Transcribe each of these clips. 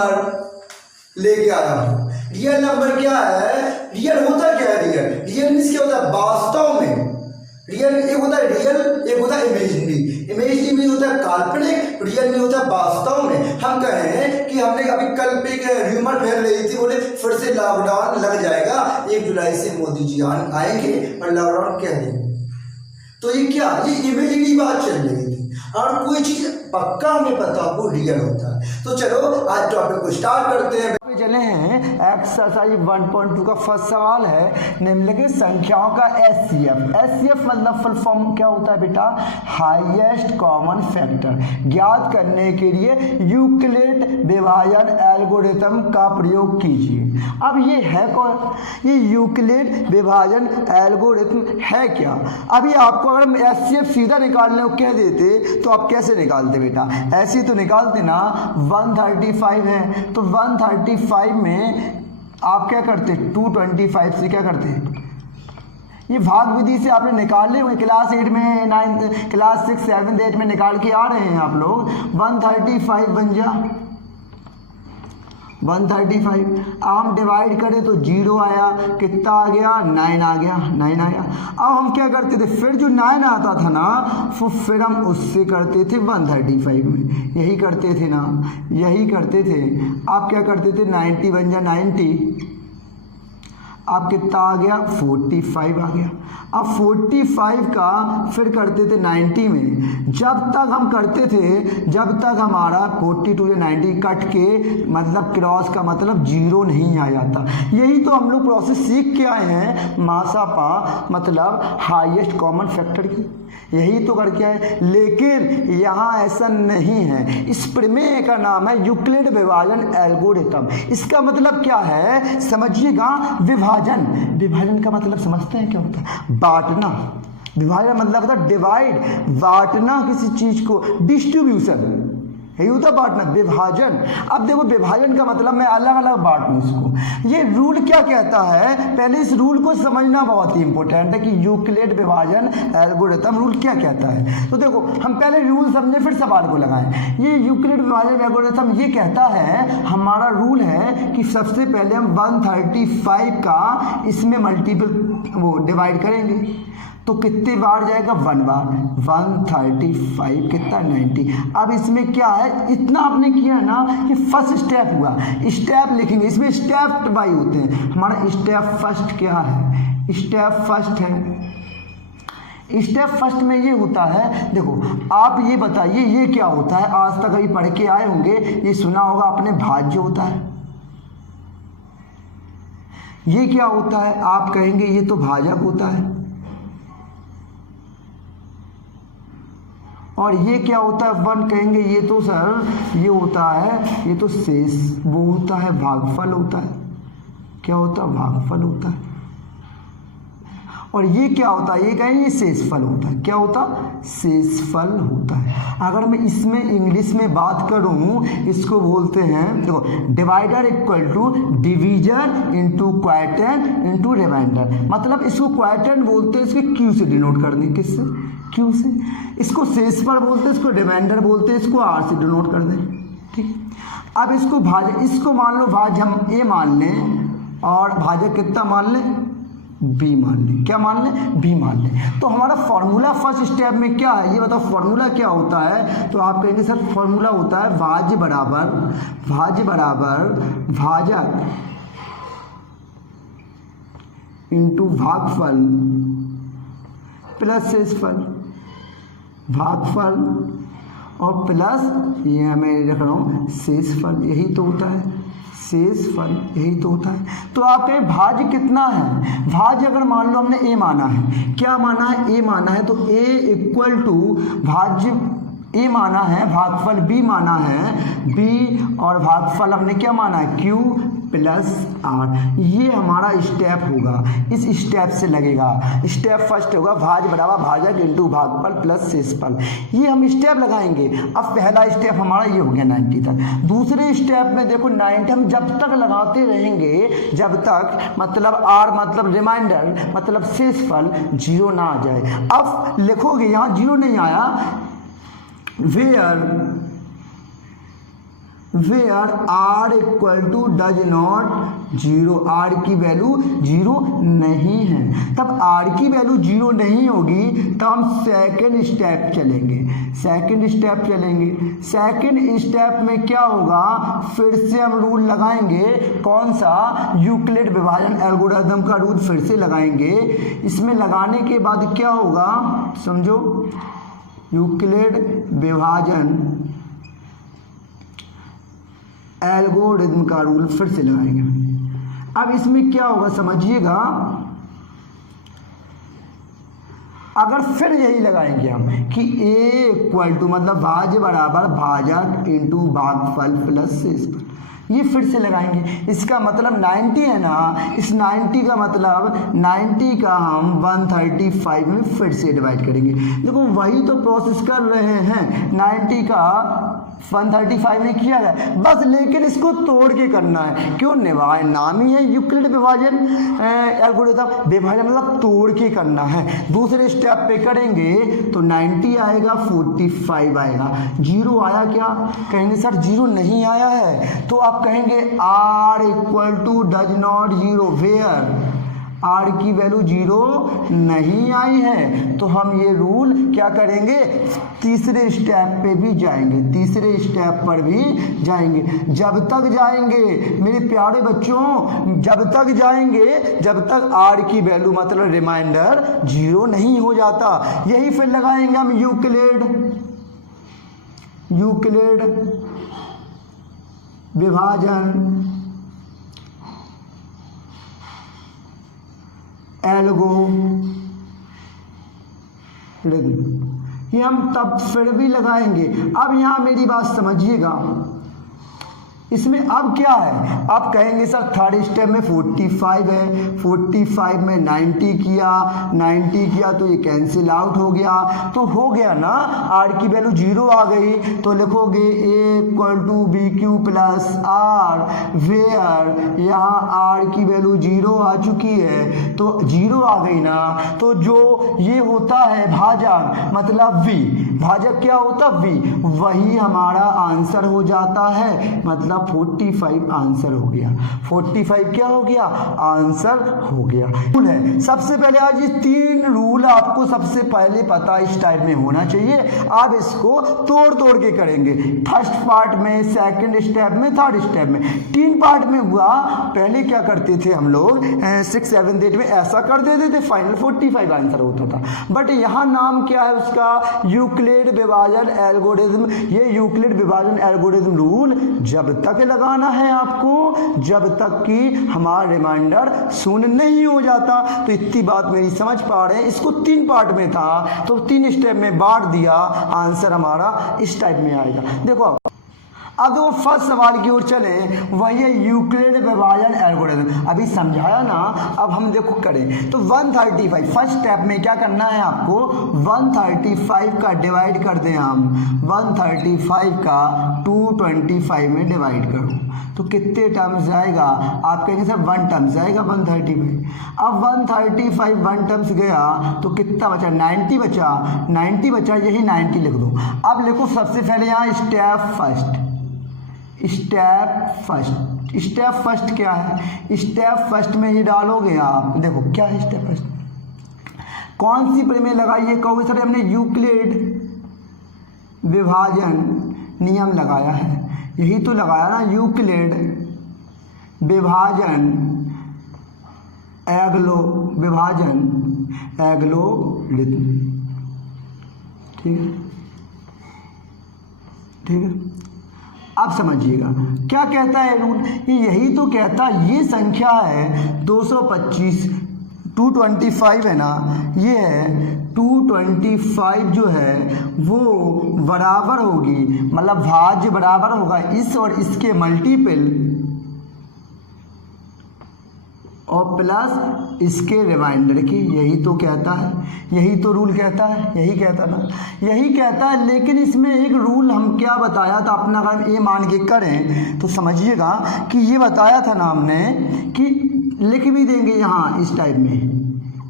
Number लेके आया हूँ। रियल नंबर क्या है, रियल होता क्या है, रियल मीन्स क्या होता है वास्तव में। रियल एक होता है रियल, एक होता है इमेजिनरी। इमेजिनरी में होता है काल्पनिक, रियल में होता है वास्तव में। हम कहें कि हमने अभी कल पे एक र्यूमर फैल रही थी, बोले फिर से लॉकडाउन लग जाएगा, 1 जुलाई से मोदी जी आएंगे और लॉकडाउन कह देंगे। तो ये क्या, ये इमेजिनरी बात चल रही थी। और कोई चीज पक्का हमें पता हो रियल होता है। तो चलो आज टॉपिक को स्टार्ट करते हैं। चले हैं एक्सरसाइज 1.2 का फर्स्ट सवाल है, निम्नलिखित संख्याओं का एचसीएफ। एचसीएफ मतलब फुल फॉर्म क्या होता है बेटा, हाईएस्ट कॉमन फैक्टर। ज्ञात करने के लिए यूक्लिड विभाजन एल्गोरिथम का प्रयोग कीजिए। अब ये है कौन, ये यूक्लिड विभाजन एल्गोरिथम है क्या। अभी आपको अगर हम एचसीएफ सीधा निकालने को कह देते तो आप कैसे निकालते बेटा, ऐसे तो निकालते ना। 135 है तो 135 में आप क्या करते, 225 से क्या करते, ये भाग विधि से आपने निकाले हुए क्लास 8 में, 9 क्लास 6 7 8 में निकाल के आ रहे हैं आप लोग। 135 बन जा 135। अब हम डिवाइड करें तो 0 आया, कितना आ गया, 9 आ गया, 9 आया। अब हम क्या करते थे, फिर जो 9 आता था ना फिर हम उससे करते थे 135 में, यही करते थे ना, यही करते थे। आप क्या करते थे, 90 बन जा 90। अब कितना आ गया, 45 आ गया। अब 45 का फिर करते थे 90 में। जब तक हम करते थे, जब तक हमारा 42 या 90 कट के मतलब क्रॉस का मतलब 0 नहीं आ जाता। यही तो हम लोग प्रोसेस सीख के आए हैं, मासापा मतलब हाईएस्ट कॉमन फैक्टर की, यही तो करके आए। लेकिन यहाँ ऐसा नहीं है। इस प्रमेय का नाम है यूक्लिड विभाजन एल्गोरिथम। इसका मतलब क्या है समझिएगा, विभाजन। विभाजन का मतलब समझते हैं क्या होता है, बांटना। विभाजन मतलब होता है डिवाइड, बांटना किसी चीज को, डिस्ट्रीब्यूशन, यही होता बांटना, विभाजन। अब देखो विभाजन का मतलब मैं अलग अलग बांटूं इसको। ये रूल क्या कहता है, पहले इस रूल को समझना बहुत ही इंपॉर्टेंट है कि यूक्लिड विभाजन एल्गोरिथम रूल क्या कहता है। तो देखो हम पहले रूल समझे फिर सवाल को लगाएं। ये यूक्लिड विभाजन एल्गोरिथम ये कहता है, हमारा रूल है कि सबसे पहले हम 135 का इसमें मल्टीपल वो डिवाइड करेंगे तो कितने बार जाएगा, 1 बार। 135 कितना, 90। अब इसमें क्या है, इतना आपने किया ना, ये फर्स्ट स्टेप हुआ। स्टेप लिखेंगे, इसमें स्टेप बाई होते हैं। हमारा स्टेप फर्स्ट क्या है, स्टेप फर्स्ट है। स्टेप फर्स्ट में ये होता है, देखो आप ये बताइए ये क्या होता है, आज तक अभी पढ़ के आए होंगे, ये सुना होगा आपने, भाज्य होता है। ये क्या होता है, आप कहेंगे ये तो भाजक होता है। और ये क्या होता है, 1 कहेंगे ये तो सर ये होता है, ये तो शेष वो होता है, भागफल होता है। क्या होता है, भागफल होता है। और ये क्या होता है, ये कहेंगे ये शेषफल होता है। क्या होता, शेषफल होता है। अगर मैं इसमें इंग्लिश में बात करूं, इसको बोलते हैं, देखो divider equal to division into quotient into remainder. मतलब इसको क्वाइटेंट बोलते हैं, इसके क्यू से डिनोट करने, किससे, क्यू से। इसको शेषफल बोलते हैं, इसको रिमाइंडर बोलते हैं, इसको आर से डिनोट कर दें। ठीक, अब इसको भाजक, इसको मान लो भाज्य हम ए मान लें और भाजक कितना मान लें, बी मान लें। क्या मान लें, बी मान लें। तो हमारा फॉर्मूला फर्स्ट स्टेप में क्या है, ये बताओ फॉर्मूला क्या होता है। तो आप कहेंगे सर फॉर्मूला होता है भाज्य बराबर भाजक इंटू भागफल प्लस शेषफल, भागफल और प्लस ये मैं रख रहा हूँ शेषफल, यही तो होता है शेषफल, यही तो होता है। तो आप कहें भाज्य कितना है, भाज्य अगर मान लो हमने ए माना है, क्या माना है, ए माना है, तो ए इक्वल टू भाज्य ए माना है, भागफल बी माना है, बी और भागफल हमने क्या माना है, क्यू प्लस आर। ये हमारा स्टेप होगा, इस स्टेप से लगेगा। स्टेप फर्स्ट होगा भाज्य बराबर भाजक इंटू भागफल प्लस शेषफल। ये हम स्टेप लगाएंगे। अब पहला स्टेप हमारा ये हो गया 90 तक। दूसरे स्टेप में देखो 90 हम जब तक लगाते रहेंगे, जब तक मतलब आर मतलब रिमाइंडर मतलब शेषफल 0 ना आ जाए। अब लिखोगे यहाँ 0 नहीं आया, where r equal to does not zero, r की वैल्यू जीरो नहीं है। तब आर की वैल्यू जीरो नहीं होगी तो हम सेकंड स्टेप चलेंगे। सेकंड स्टेप में क्या होगा, फिर से हम रूल लगाएंगे। कौन सा, यूक्लिड विभाजन एल्गोरिथम का रूल फिर से लगाएंगे। इसमें लगाने के बाद क्या होगा समझो, यूक्लिड विभाजन एल्गोरिथम का रूल फिर से लगाएंगे। अब इसमें क्या होगा समझिएगा, अगर फिर यही लगाएंगे हम कि a इक्वल टू मतलब भाज्य बराबर भाजक इंटू भागफल प्लस शेषफल, ये फिर से लगाएंगे। इसका मतलब 90 है ना, इस 90 का मतलब 90 का हम 135 में फिर से डिवाइड करेंगे। देखो वही तो प्रोसेस कर रहे हैं, 90 का 135 में किया है बस, लेकिन इसको तोड़ के करना है। क्यों, नाम ही है यूक्लिड विभाजन एल्गोरिथम, विभाजन मतलब तोड़ के करना है। दूसरे स्टेप पे करेंगे तो 90 आएगा, 45 आएगा, जीरो आया क्या, कहेंगे सर जीरो नहीं आया है, तो आप कहेंगे r equal to does not zero, where r की वैल्यू जीरो नहीं आई है। तो हम ये रूल क्या करेंगे, तीसरे स्टेप पे भी जाएंगे, तीसरे स्टेप पर भी जाएंगे। जब तक जाएंगे मेरे प्यारे बच्चों, जब तक जाएंगे जब तक आर की वैल्यू मतलब रिमाइंडर जीरो नहीं हो जाता। यही फिर लगाएंगे हम यूक्लिड विभाजन एल्गोरिथम, ये हम तब फिर भी लगाएंगे। अब यहाँ मेरी बात समझिएगा, इसमें अब क्या है, आप कहेंगे सर थर्ड स्टेप में 45 है, 45 में 90 किया तो ये कैंसिल आउट हो गया, तो हो गया ना, आर की वैल्यू जीरो आ गई, तो लिखोगे A equal to B Q plus R, where यहाँ आर की वैल्यू जीरो आ चुकी है, तो जीरो आ गई ना, तो जो ये होता है भाजक मतलब v, भाजक क्या होता v, वही हमारा आंसर हो जाता है, मतलब 45 आंसर हो गया। 45 क्या हो गया, आंसर हो गया। रूल है सबसे पहले, आज ये 3 रूल आपको सबसे पहले पता इस टाइप में होना चाहिए। आप इसको तोड़ के करेंगे, फर्स्ट पार्ट में, सेकंड स्टेप में, थर्ड स्टेप में, 3 पार्ट में हुआ। पहले क्या करते थे हम लोग 6, 7, 8 में ऐसा कर देते थे, फाइनल 45 आंसर होता था। बट यहाँ नाम क्या है उसका, यूक्लिड विभाजन एल्गोरिथम। ये यूक्लिड विभाजन एल्गोरिथम रूल जब तक लगाना है आपको जब तक कि हमारा रिमाइंडर शून्य नहीं हो जाता। तो इतनी बात मेरी समझ पा रहे हैं। इसको 3 पार्ट में था तो 3 स्टेप में बांट दिया, आंसर हमारा इस टाइप में आएगा। देखो अब वो फर्स्ट सवाल की ओर चले, वही है यूक्लिड विभाजन एल्गोरिथम। अभी समझाया ना, अब हम देखो करें तो 135 फर्स्ट स्टेप में क्या करना है आपको, 135 का डिवाइड कर दें हम, 135 का 225 में डिवाइड करो तो कितने टर्म्स जाएगा, आप कहेंगे सर 1 टर्म्स जाएगा 135। अब 135 1 टर्म्स गया तो कितना बचा, 90 बचा, यही 90 लिख दो। अब लिखो सबसे पहले यहाँ स्टेप फर्स्ट क्या है, स्टेप फर्स्ट में ये डालोगे आप, देखो क्या है स्टेप फर्स्ट, कौन सी प्रमेय लगाइए, कहोगे सर हमने यूक्लिड विभाजन नियम लगाया है, यही तो लगाया ना, यूक्लिड विभाजन एल्गोरिथम। ठीक है अब समझिएगा क्या कहता है रूल, यही तो कहता है, ये संख्या है 225, 225 है ना, ये है 225 जो है वो बराबर होगी, मतलब भाज्य बराबर होगा इस और इसके मल्टीपल और प्लस इसके रिमाइंडर की। यही तो कहता है, यही तो रूल कहता है, यही कहता है। लेकिन इसमें एक रूल हम क्या बताया था, अपना अगर ये मान के करें तो समझिएगा कि ये बताया था ना हमने कि लिख भी देंगे यहाँ इस टाइप में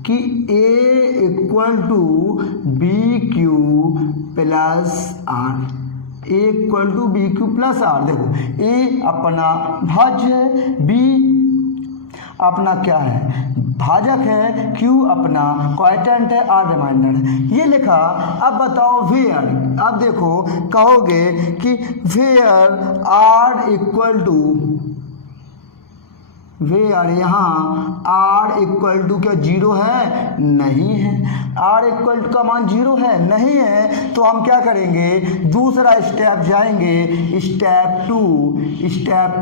कि A equal to B Q plus r, a equal to B Q plus r. देखो ए अपना भाज्य है, बी अपना क्या है भाजक है, क्यू अपना क्वाइटेंट है, आर रिमाइंडर है, ये लिखा। अब बताओ वेयर, अब देखो कहोगे कि where r equal to, where यहाँ आर इक्वल टू क्या 0 है? नहीं है। आर इक्वल टू का मान 0 है, नहीं है, तो हम क्या करेंगे, दूसरा स्टेप जाएंगे, स्टेप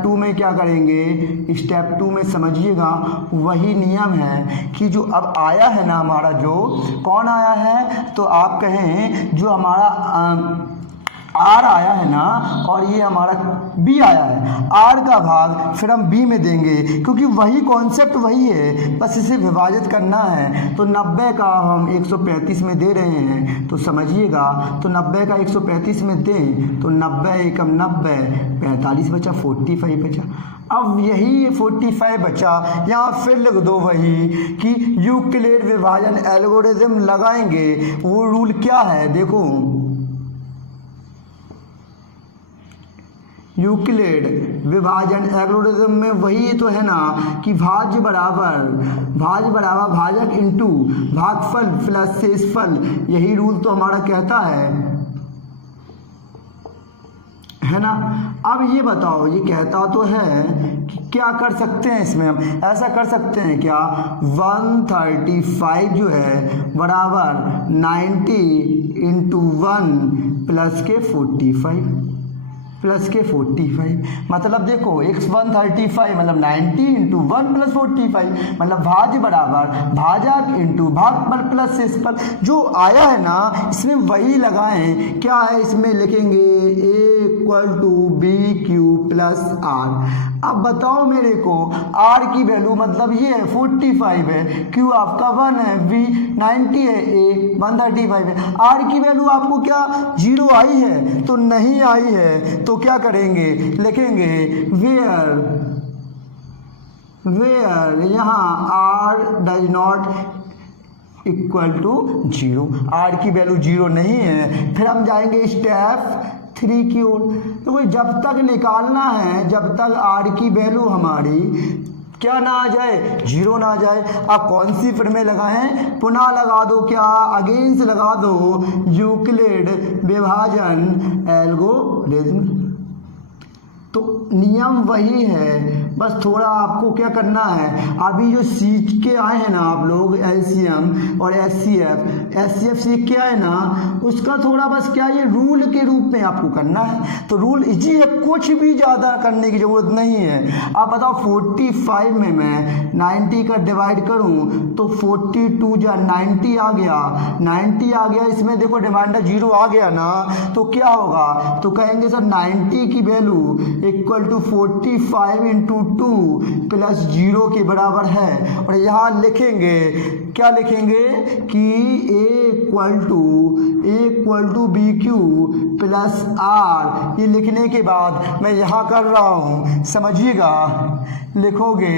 टू में क्या करेंगे, स्टेप 2 में समझिएगा वही नियम है कि जो अब आया है ना हमारा, जो कौन आया है, तो आप कहें जो हमारा आर आया है ना और ये हमारा बी आया है, आर का भाग फिर हम बी में देंगे, क्योंकि वही कॉन्सेप्ट वही है, बस इसे विभाजित करना है। तो 90 का हम 135 में दे रहे हैं, तो समझिएगा, तो 90 का 135 में दें तो 90 एकम 90, 45 बचा, 45 बचा। अब यही 45 बचा, यहाँ फिर लिख दो वही कि यूक्लिड विभाजन एल्गोरिथम लगाएंगे। वो रूल क्या है, देखो यूक्लिड विभाजन एल्गोरिथम में वही तो है ना कि भाज्य बराबर भाजक इंटू भागफल प्लस शेषफल, यही रूल तो हमारा कहता है ना। अब ये बताओ, ये कहता तो है कि क्या कर सकते हैं इसमें, हम ऐसा कर सकते हैं क्या, 135 जो है बराबर 90 इंटू 1 प्लस के 45, मतलब देखो x135 मतलब 90 इंटू 1 प्लस 45, मतलब भाज्य बराबर भाजक इंटू भागफल प्लस शेषफल। जो आया है ना इसमें वही लगाएं, क्या है इसमें लिखेंगे a equal to B Q plus r. अब बताओ मेरे को r की वैल्यू, मतलब ये है 45 है, q आपका 1 है, v 90 है, a 135 है, r की वैल्यू आपको क्या 0 आई है, तो नहीं आई है, तो क्या करेंगे, लिखेंगे वेयर यहाँ r does not equal to 0, r की वैल्यू 0 नहीं है। फिर हम जाएंगे स्टेप 3 की ओर। तो वही जब तक निकालना है, जब तक r की वैल्यू हमारी क्या ना आ जाए, 0 ना आ जाए। आप कौन सी फिर में लगाएं, पुनः लगा दो, क्या अगेंस्ट लगा दो यूक्लिड विभाजन एल्गोरिथम। तो नियम वही है, बस थोड़ा आपको क्या करना है, अभी जो सीख के आए हैं ना आप लोग LCM और SCF सीख के आए ना, उसका थोड़ा बस क्या ये रूल के रूप में आपको करना है। तो रूल इजी है, कुछ भी ज़्यादा करने की ज़रूरत नहीं है। आप बताओ 45 में मैं 90 का डिवाइड करूं तो 42 या 90 आ गया, 90 आ गया, इसमें देखो रिमाइंडर 0 आ गया ना, तो क्या होगा, तो कहेंगे सर 90 की value equal to 45 into 2 plus 0 के बराबर है। और यहाँ लिखेंगे, क्या लिखेंगे कि a equal to B Q plus r. ये लिखने के बाद मैं यहाँ कर रहा हूँ, समझिएगा, लिखोगे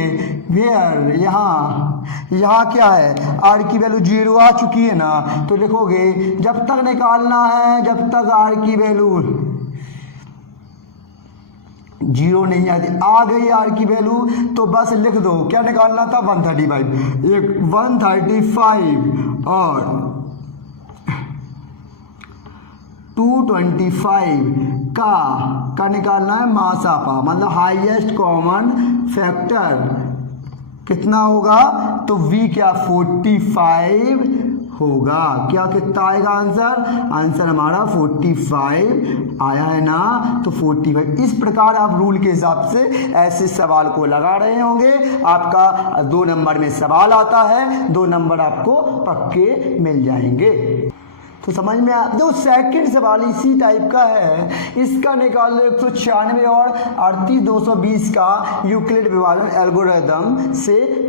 वेयर यहाँ क्या है, r की वैल्यू 0 आ चुकी है ना, तो लिखोगे जब तक निकालना है, जब तक r की वैल्यू 0 नहीं आती, आ गई r की वैल्यू, तो बस लिख दो क्या निकालना था, 135, एक 135 और 225 का निकालना है मासापा, मतलब हाईएस्ट कॉमन फैक्टर कितना होगा, तो v क्या 45 होगा। क्या कितना आएगा आंसर हमारा 45 आया है ना, तो 45। इस प्रकार आप रूल के हिसाब से ऐसे सवाल को लगा रहे होंगे। आपका 2 नंबर में सवाल आता है, 2 नंबर आपको पक्के मिल जाएंगे। तो समझ में आ, जो सेकंड सवाल इसी टाइप का है, इसका निकाल लो 196 और 38220 का यूक्लिड विभाजन एल्गोरिथम से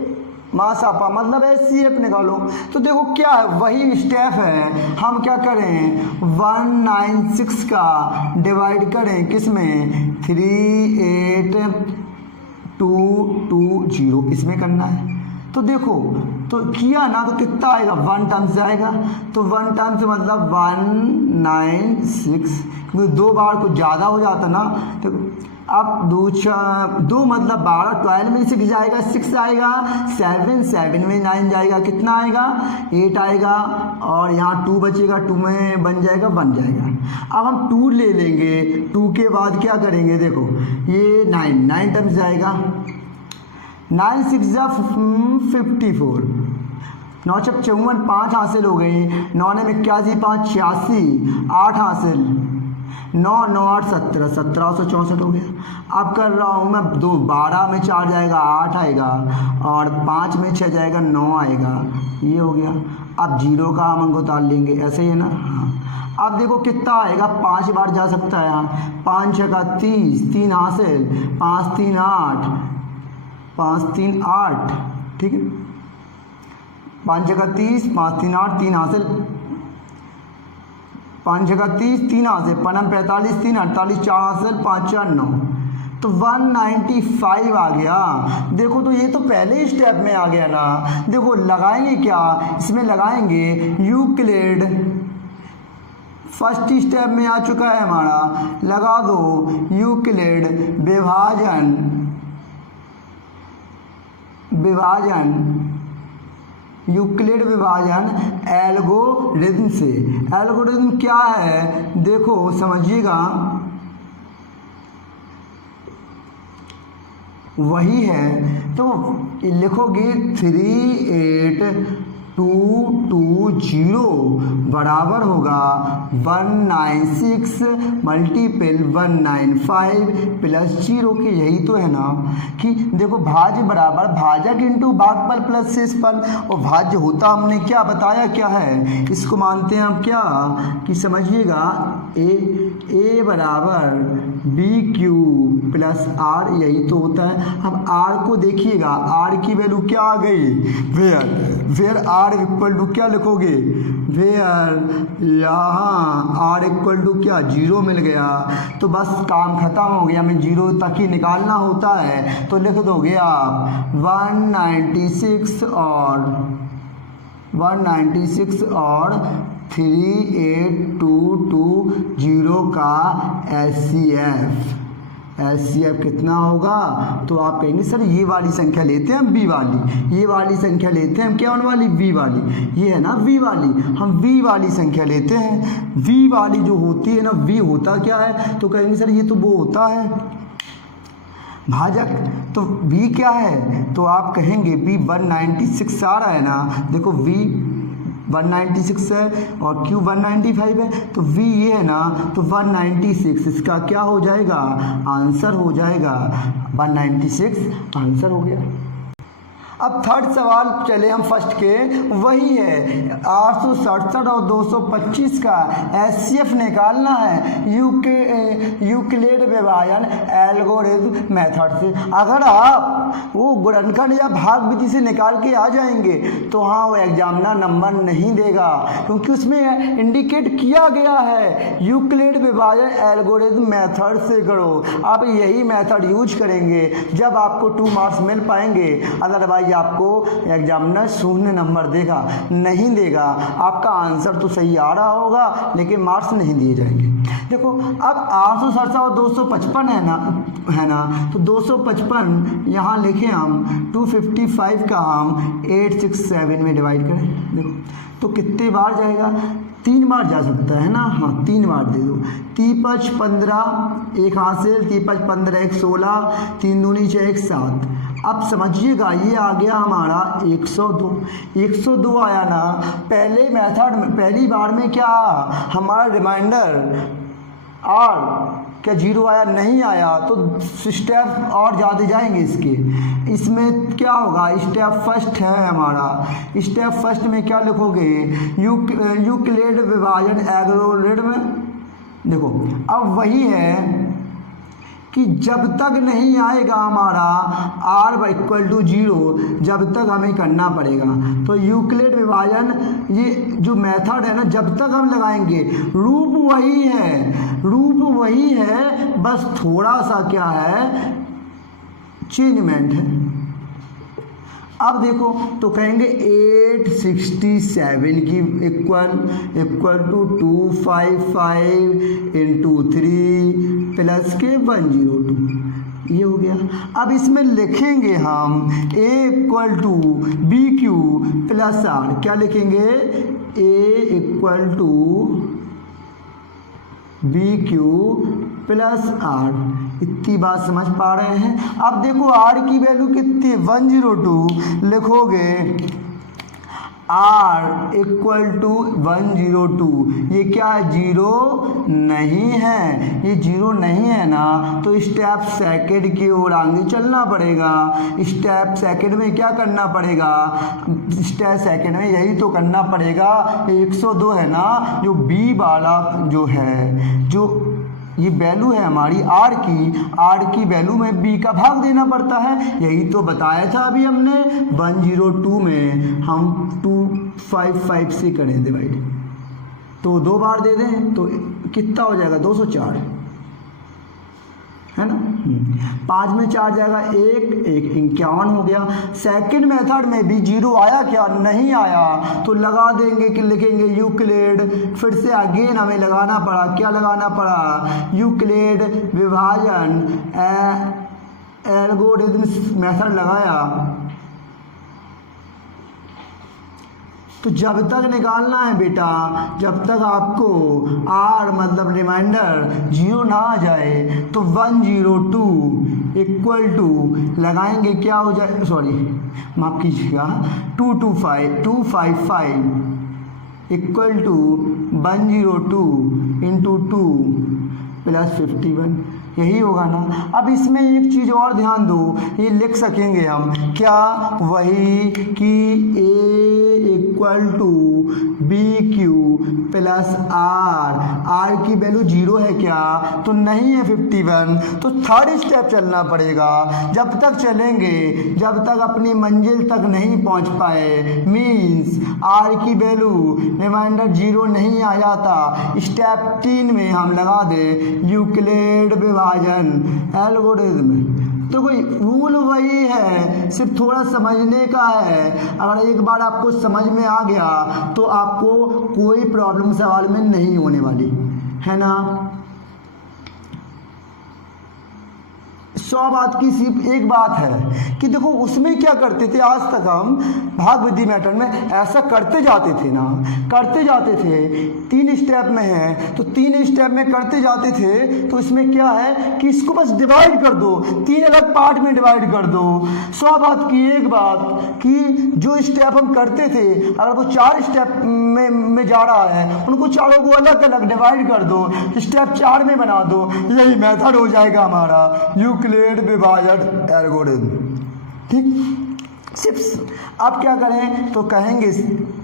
मासापा, मतलब SCF निकालो। तो देखो क्या है, वही स्टेप है, हम क्या करें 196 का डिवाइड करें किसमें 38220, इसमें करना है। तो देखो तो किया ना तो कितना आएगा 1 टाइम्स जाएगा, तो 1 टाइम्स मतलब 196, क्योंकि 2 बार कुछ ज़्यादा हो जाता ना। तो अब 2 मतलब 12, 12 में 6 जाएगा, 6 आएगा, 7 में 9 जाएगा, कितना आएगा 8 आएगा, और यहाँ 2 बचेगा, 2 में बन जाएगा 1 जाएगा। अब हम 2 ले लेंगे, 2 के बाद क्या करेंगे, देखो ये 9 टाइम्स जाएगा, 9 6 जा 54, 9 छक 54, 5 हासिल हो गई, 9 ने 81, 5 86, 8 हासिल, 9 9 8 17, 1764 हो गया। अब कर रहा हूँ मैं 2, 12 में 4 जाएगा 8 आएगा, और 5 में 6 जाएगा 9 आएगा, ये हो गया। अब 0 का हम अंक उतार लेंगे, ऐसे ही है ना। हाँ, अब देखो कितना आएगा, 5 बार जा सकता है यहाँ, 5 छक्का 30, 3 हासिल, 5 3 8, 5 3 8, ठीक है, 5 छक्का 30, 5 3 8, 3 हासिल, 5 छक्का 30, 3 हासिल, 5 45, 3 48, 4 हासिल, 5 4 9, तो 195 आ गया। देखो तो ये तो पहले स्टेप में आ गया ना। देखो लगाएंगे क्या, इसमें लगाएंगे यूक्लिड, फर्स्ट स्टेप में आ चुका है हमारा, लगा दो यूक्लिड विभाजन, यूक्लिड विभाजन एल्गोरिथम से। एल्गोरिथम क्या है देखो समझिएगा, वही है, तो लिखोगे 38220 बराबर होगा 196 मल्टीपल 195 प्लस 0 के। यही तो है ना कि देखो भाज्य बराबर भाजक इंटू भागफल प्लस शेषफल, और भाज्य होता हमने क्या बताया क्या है, इसको मानते हैं हम क्या कि समझिएगा ए बराबर बी क्यू प्लस आर, यही तो होता है। अब आर को देखिएगा, आर की वैल्यू क्या आ गई, वेयर आर इक्वल टू क्या लिखोगे, वेयर यहाँ आर इक्वल टू क्या 0 मिल गया, तो बस काम खत्म हो गया, हमें 0 तक ही निकालना होता है। तो लिख दोगे आप 196 और 38220 का एचसीएफ कितना होगा। तो आप कहेंगे सर ये वाली संख्या लेते हैं हम बी वाली, ये वाली संख्या लेते हैं हम क्या वाली बी वाली, ये है ना वी वाली, हम वी वाली संख्या लेते हैं। वी वाली जो होती है ना, वी होता क्या है, तो कहेंगे सर ये तो वो होता है भाजक, तो v क्या है, तो आप कहेंगे v 196 आ रहा है ना, देखो v 196 है और q 195 है, तो v ये है ना, तो 196 इसका क्या हो जाएगा, आंसर हो जाएगा 196, आंसर हो गया। अब थर्ड सवाल चले हम फर्स्ट के, वही है 867 और 225 का एचसीएफ निकालना है यूक्लिड विभाजन एल्गोरिथम मेथड से। अगर आप वो गुणनखंड या भाग विधि से निकाल के आ जाएंगे तो हाँ वो एग्जामिनर नंबर नहीं देगा, क्योंकि उसमें इंडिकेट किया गया है यूक्लिड विभाजन एल्गोरिथम मेथड से करो। आप यही मेथड यूज करेंगे जब आपको 2 मार्क्स मिल पाएंगे, अदरवाइज आपको एग्जामिनर 0 नंबर देगा, नहीं देगा। आपका आंसर तो सही आ रहा होगा लेकिन मार्क्स नहीं दिए जाएंगे। देखो अब 867 और 255 है ना, तो 255 यहाँ लिखे हम 255 का हम 867 में डिवाइड करें, देखो तो कितने बार जाएगा, 3 बार जा सकता है ना, हाँ 3 बार दे दो। 3 5 15 एक हासिल, 3 5 15 1 16, 3 दूनी 6 1 7। अब समझिएगा ये आ गया हमारा 102 आया ना। पहले मेथड में पहली बार में क्या हमारा रिमाइंडर और क्या 0 आया, नहीं आया, तो स्टेप और ज़्यादा जाएंगे इसके। इसमें क्या होगा, स्टेप फर्स्ट है हमारा, स्टेप फर्स्ट में क्या लिखोगे, यूक्लिड विभाजन एल्गोरिथम। देखो अब वही है कि जब तक नहीं आएगा हमारा r इक्वल टू 0, जब तक हमें करना पड़ेगा। तो यूक्लिड विभाजन ये जो मेथड है ना, जब तक हम लगाएंगे रूप वही है, बस थोड़ा सा क्या है चेंजमेंट है। अब देखो तो कहेंगे 867 की इक्वल टू 255 इंटू 3 प्लस के 102, ये हो गया। अब इसमें लिखेंगे हम a equal to B Q plus r, क्या लिखेंगे a equal to B Q plus r, इतनी बात समझ पा रहे हैं। अब देखो आर की वैल्यू कितनी है 102, लिखोगे आर इक्वल टू 102, ये क्या है जीरो नहीं है, ये जीरो नहीं है ना, तो स्टेप सेकंड की ओर आगे चलना पड़ेगा। स्टेप सेकंड में क्या करना पड़ेगा, स्टेप सेकंड में यही तो करना पड़ेगा, 102 है ना, जो बी वाला जो है, जो ये वैल्यू है हमारी आर की वैल्यू में बी का भाग देना पड़ता है, यही तो बताया था अभी हमने। 102 में हम 255 से करें डिवाइड, तो 2 बार दे दें तो कितना हो जाएगा 204, है ना। 5 में 4 जाएगा 1 51 हो गया। सेकंड मेथड में भी जीरो आया क्या, नहीं आया, तो लगा देंगे कि लिखेंगे यूक्लिड, फिर से अगेन हमें लगाना पड़ा, क्या लगाना पड़ा, यूक्लिड विभाजन एल्गोरिथम मेथड लगाया। तो जब तक निकालना है बेटा, जब तक आपको आर मतलब रिमाइंडर जीरो ना आ जाए, तो 102 इक्वल टू लगाएंगे, क्या हो जाए, सॉरी माफ़ कीजिएगा, 255 इक्वल टू 102 इंटू 2 प्लस 51, यही होगा ना। अब इसमें एक चीज़ और ध्यान दो, ये लिख सकेंगे हम क्या, वही कि a equal to B Q plus r की वैल्यू जीरो है क्या, तो नहीं है 51, तो थर्ड स्टेप चलना पड़ेगा। जब तक चलेंगे, जब तक अपनी मंजिल तक नहीं पहुंच पाए, मीन्स आर की वैल्यू रिमाइंडर जीरो नहीं आ जाता, स्टेप 3 में हम लगा दें यूक्लिड विभाजन एल्गोरिथम। तो कोई रूल वही है, सिर्फ थोड़ा समझने का है। अगर एक बार आपको समझ में आ गया तो आपको कोई प्रॉब्लम सवाल में नहीं होने वाली, है ना। 100 बात की सिर्फ एक बात है कि देखो उसमें क्या करते थे, आज तक हम भाग विधि मैटर में ऐसा करते जाते थे ना, करते जाते थे, 3 स्टेप में है तो 3 स्टेप में करते जाते थे। तो इसमें क्या है कि इसको बस डिवाइड कर दो, 3 अलग पार्ट में डिवाइड कर दो। 100 बात की एक बात कि जो स्टेप हम करते थे, अगर वो 4 स्टेप में जा रहा है, उनको चारों को अलग अलग डिवाइड कर दो, स्टेप 4 में बना दो, यही मेथड हो जाएगा हमारा यूक्लिड विभाजन एल्गोरिथम, ठीक। सिर्फ अब क्या करें तो कहेंगे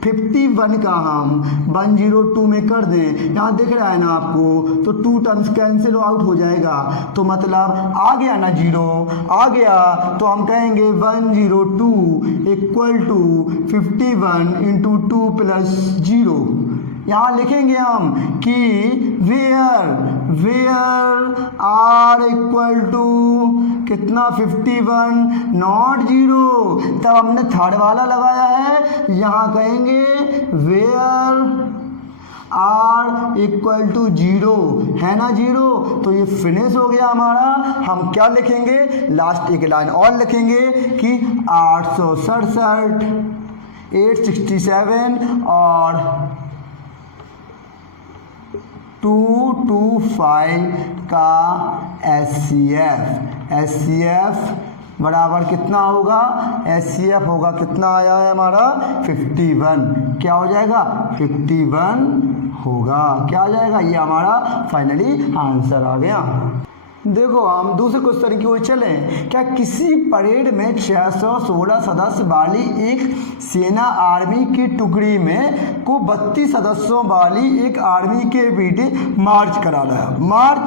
51 का हम 102 में कर दें, यहाँ दिख रहा है ना आपको, तो 2 टर्म्स कैंसिल आउट हो जाएगा, तो मतलब आ गया ना जीरो, आ गया, तो हम कहेंगे 102 इक्वल टू 51 इंटू 2 प्लस 0। यहाँ लिखेंगे हम कि वेयर आर इक्वल टू कितना 51 नॉट जीरो, तब हमने थर्ड वाला लगाया है। यहाँ कहेंगे where r equal to zero, है ना जीरो, तो ये फिनिश हो गया हमारा। हम क्या लिखेंगे, लास्ट एक लाइन और लिखेंगे कि 867 867 और 225 का SCF बराबर कितना होगा, SCF होगा कितना आया है हमारा 51, क्या हो जाएगा 51 होगा, क्या आ जाएगा, ये हमारा फाइनली आंसर आ गया। देखो हम दूसरे क्वेश्चन की ओर चलें। क्या किसी परेड में 616 सदस्य वाली एक सेना आर्मी की टुकड़ी में को 32 सदस्यों वाली एक आर्मी के बीच मार्च कराना है। मार्च,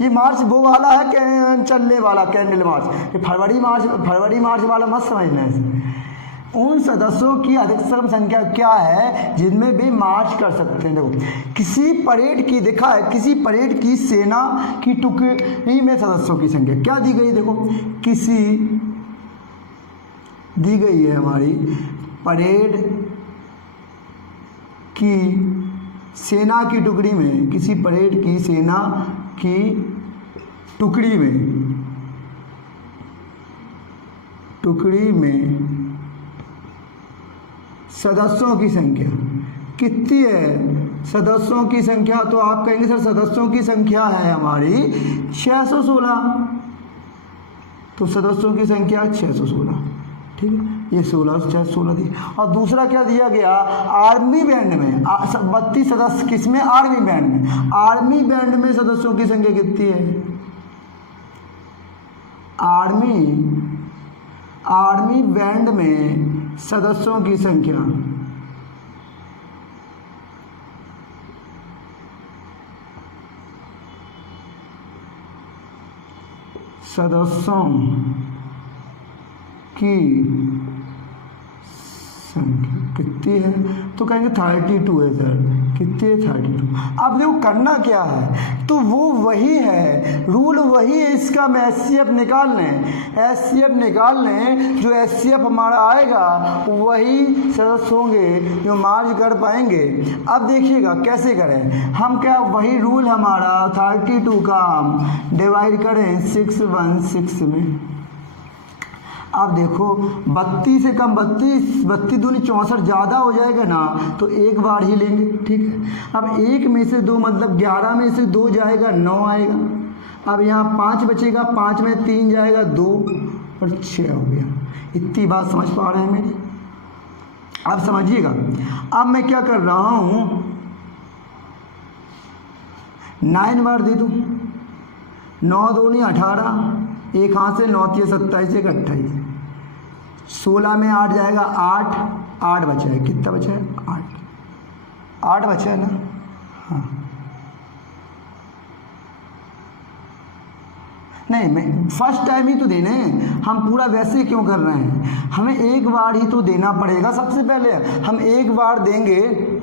ये मार्च वो वाला है कि चलने वाला कैंडल मार्च, फरवरी मार्च वाला मत समझना है। उन सदस्यों की अधिकतम संख्या क्या है जिनमें भी मार्च कर सकते हैं। देखो किसी परेड की देखा है, किसी परेड की सेना की टुकड़ी में सदस्यों की संख्या क्या दी गई, देखो किसी दी गई है हमारी परेड की सेना की टुकड़ी में, किसी परेड की सेना की टुकड़ी में सदस्यों की संख्या कितनी है? सदस्यों की संख्या, तो आप कहेंगे सर सदस्यों की संख्या है हमारी 616, तो सदस्यों की संख्या 616, ठीक है, ये 16 दी। और दूसरा क्या दिया गया? आर्मी बैंड में 32 सदस्य, किसमें? आर्मी बैंड में। आर्मी बैंड में सदस्यों की संख्या कितनी है? आर्मी बैंड में सदस्यों की संख्या कितनी है? तो कहेंगे 32 है सर। कितनी है? 32। अब देखो करना क्या है, तो वो वही है, रूल वही है इसका। हम SCF निकाल लें, जो SCF हमारा आएगा वही सदस्य होंगे जो मार्ज कर पाएंगे। अब देखिएगा कैसे करें हम, क्या वही रूल हमारा 32 का हम डिवाइड करें 616 में। अब देखो 32 से कम 32 दूनी 64 ज़्यादा हो जाएगा ना, तो एक बार ही लेंगे, ठीक है। अब 1 में से 2 मतलब 11 में से 2 जाएगा 9 आएगा। अब यहाँ 5 बचेगा, 5 में 3 जाएगा 2 और 6 हो गया। इतनी बात समझ पा रहे हैं मेरी? अब समझिएगा। अब मैं क्या कर रहा हूँ, 9 बार दे दूँ, 9 दूनी 18, एक हाथ से 9 3 27, एक 28, 16 में 8 जाएगा 8 बचा है। कितना बचा है? 8 बचा है ना। हाँ नहीं, मैं फर्स्ट टाइम ही तो देने हैं, हम पूरा वैसे क्यों कर रहे हैं? हमें एक बार ही तो देना पड़ेगा। सबसे पहले हम एक बार देंगे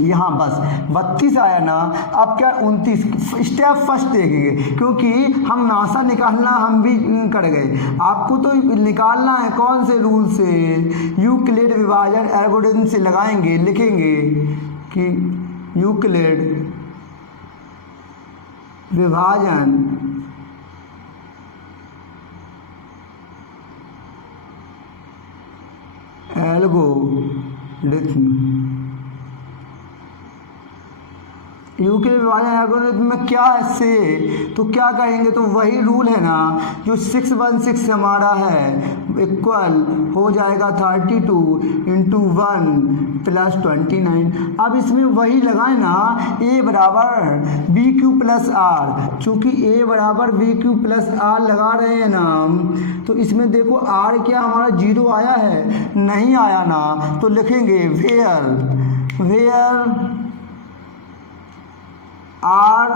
यहाँ, बस 32 आया ना। अब क्या 29 स्टेप फर्स्ट देखेंगे, क्योंकि हम नासा निकालना हम भी कर गए, आपको तो निकालना है। कौन से रूल से? यूक्लिड विभाजन एल्गोरिथम से लगाएंगे, लिखेंगे कि यूक्लिड विभाजन एल्गोरिथम। यूक्लिड विभाजन एल्गोरिथम में क्या है से, तो क्या कहेंगे? तो वही रूल है ना जो 616 हमारा है, इक्वल हो जाएगा 32 × 1 + 29। अब इसमें वही लगाए ना, A = BQ + R। चूँकि A = BQ + R लगा रहे हैं ना हम, तो इसमें देखो R क्या हमारा 0 आया है? नहीं आया ना, तो लिखेंगे where R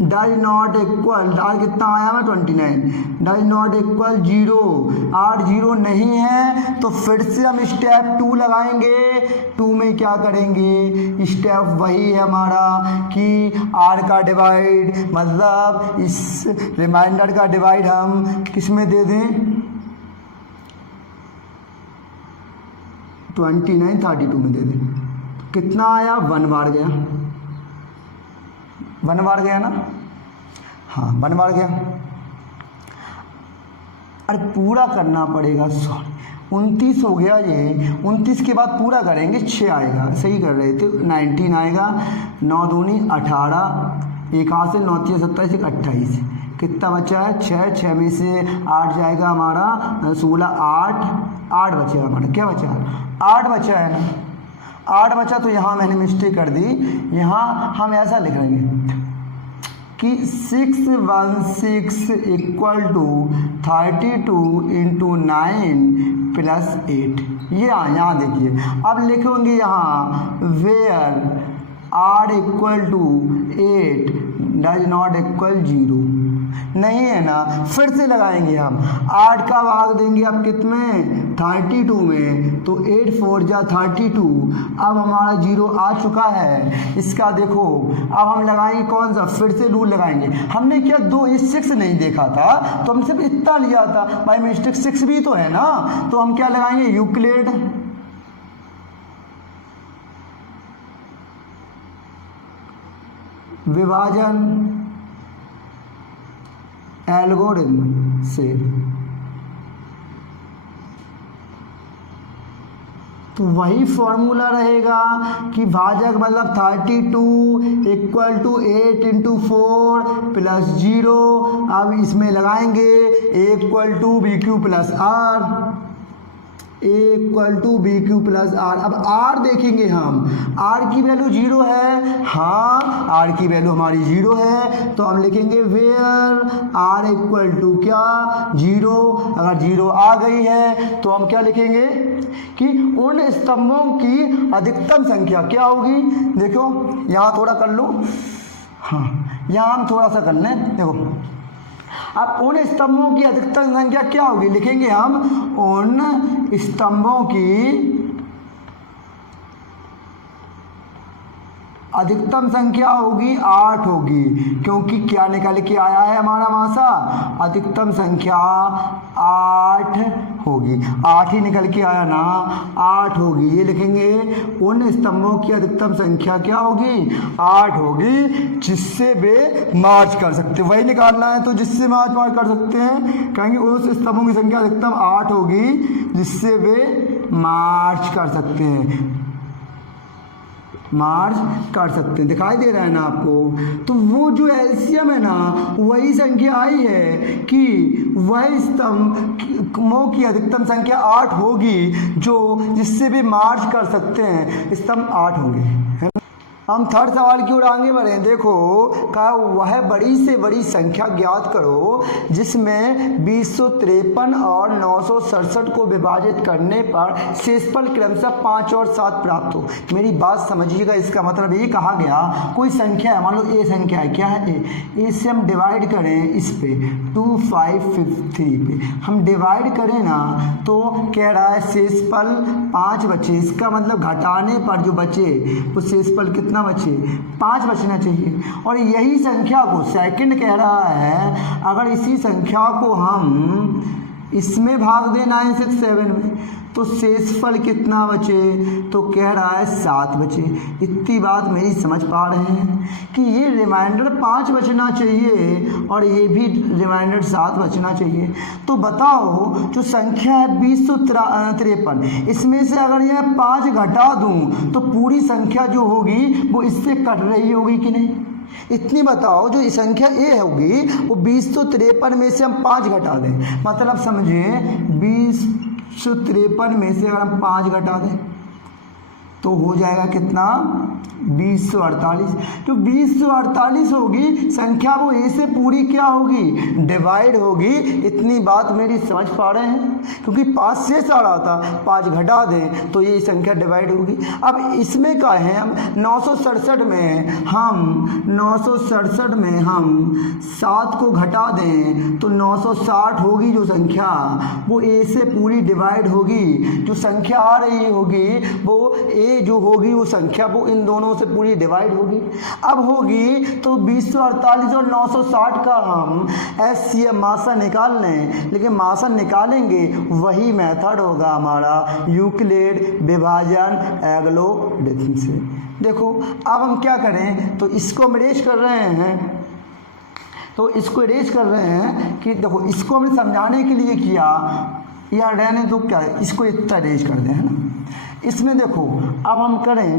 does not equal, R कितना आया है? 29, डज नॉट इक्वल 0, R 0 नहीं है, तो फिर से हम स्टेप 2 लगाएंगे। 2 में क्या करेंगे? स्टेप वही है हमारा कि R का डिवाइड, मतलब इस रिमाइंडर का डिवाइड हम किस में दे दें? 29 32 में दे दें। कितना आया? 1 बार गया, 1 बार गया ना। हाँ 1 बार गया। अरे पूरा करना पड़ेगा, सॉरी 29 हो गया ये। 29 के बाद पूरा करेंगे, 6 आएगा, सही कर रहे थे, 19 आएगा। 9 दूनी 18, एक हाथ से 9 3 27, एक 28। कितना बचा है? 6 में से 8 जाएगा हमारा 16, 8 बचेगा हमारा। क्या बचा? 8 बचा है ना। 8 बचा, तो यहाँ मैंने मिस्टेक कर दी। यहाँ हम ऐसा लिख लेंगे कि 616 = 32 × 9 + 8। ये यहाँ देखिए, अब लिखेंगे यहाँ where R = 8 does not equal 0। नहीं है ना, फिर से लगाएंगे हम। 8 का भाग देंगे अब कितने 32 में, तो 8 4 जा 32। अब हमारा 0 आ चुका है। इसका देखो अब हम लगाएंगे कौन सा, फिर से रूल लगाएंगे। हमने क्या 2 6 नहीं देखा था, तो हम सिर्फ इतना लिया था, बाई मिस्टेक 6 भी तो है ना, तो हम क्या लगाएंगे यूक्लिड विभाजन एल्गोरिथम से। तो वही फॉर्मूला रहेगा कि भाजक मतलब 32 इक्वल टू 8 इंटू 4 प्लस 0। अब इसमें लगाएंगे a equal to B Q plus r, a equal to B Q plus r. अब r देखेंगे हम, r की वैल्यू 0 है, हाँ r की वैल्यू हमारी 0 है, तो हम लिखेंगे वेयर r इक्वल टू क्या 0। अगर 0 आ गई है तो हम क्या लिखेंगे कि उन स्तंभों की अधिकतम संख्या क्या होगी। देखो यहाँ थोड़ा कर लो, हाँ यहाँ हम थोड़ा सा कर लें। देखो अब उन स्तंभों की अधिकतम संख्या क्या होगी, लिखेंगे हम उन स्तंभों की अधिकतम संख्या होगी 8 होगी, क्योंकि क्या निकल के आया है हमारा मासा, अधिकतम संख्या 8 होगी। 8 ही निकल के आया ना, 8 होगी। ये लिखेंगे उन स्तंभों की अधिकतम संख्या क्या होगी 8 होगी, जिससे वे मार्च कर सकते। वही निकालना है तो जिससे मार्च कर सकते हैं, कहेंगे उस स्तंभों की संख्या अधिकतम 8 होगी जिससे वे मार्च कर सकते हैं, मार्च कर सकते हैं। दिखाई दे रहा है ना आपको। तो वो जो एलसीएम है ना, वही संख्या आई है कि वह स्तंभों की अधिकतम संख्या 8 होगी, जो जिससे भी मार्च कर सकते हैं स्तंभ 8 होंगे, है ना। हम थर्ड सवाल की ओर आगे बढ़े। देखो कहा वह बड़ी से बड़ी संख्या ज्ञात करो जिसमें 2053 और 967 को विभाजित करने पर शेषफल क्रमशः 5 और 7 प्राप्त हो। मेरी बात समझिएगा, इसका मतलब ये कहा गया कोई संख्या है, मान लो ए संख्या है, क्या है ए से हम डिवाइड करें इस पे 2553 पे हम डिवाइड करें ना, तो कह रहा है शेषफल 5 बचे। इसका मतलब घटाने पर जो बचे वो शेषफल कितना बचे 5 बचना चाहिए। और यही संख्या को सेकंड कह रहा है, अगर इसी संख्या को हम इसमें भाग दें 967 में, तो शेषफल कितना बचे, तो कह रहा है 7 बचे। इतनी बात मेरी समझ पा रहे हैं कि ये रिमाइंडर 5 बचना चाहिए और ये भी रिमाइंडर 7 बचना चाहिए। तो बताओ जो संख्या है 2053, इसमें से अगर यह 5 घटा दूं तो पूरी संख्या जो होगी वो इससे कट रही होगी कि नहीं। इतनी बताओ, जो संख्या ए होगी वो 2053 में से हम 5 घटा दें, मतलब समझे 2053 में से अगर हम 5 घटा दें तो हो जाएगा कितना 2048। जो 2048 होगी संख्या वो ए से पूरी क्या होगी डिवाइड होगी। इतनी बात मेरी समझ पा रहे हैं, क्योंकि 5 शेष आ रहा था, 5 घटा दें तो ये संख्या डिवाइड होगी। अब इसमें क्या है, हम 967 में हम 7 को घटा दें तो 960 होगी जो संख्या, वो ए से पूरी डिवाइड होगी। जो संख्या आ रही होगी वो ए जो होगी वो संख्या वो इन दोनों से पूरी डिवाइड होगी। अब होगी तो 2048 और 960 का हम एससीएम मासा निकाल लें, लेकिन मासा निकालेंगे वही मेथड होगा हमारा यूक्लिड विभाजन एल्गोरिथम से। देखो अब हम क्या करें, तो इसको हम इरेज कर रहे हैं, तो इसको इरेज कर रहे हैं कि देखो इसको हमने समझाने के लिए किया, या रहने तो क्या इसको इतना इरेज कर दें, है ना। इसमें देखो अब हम करें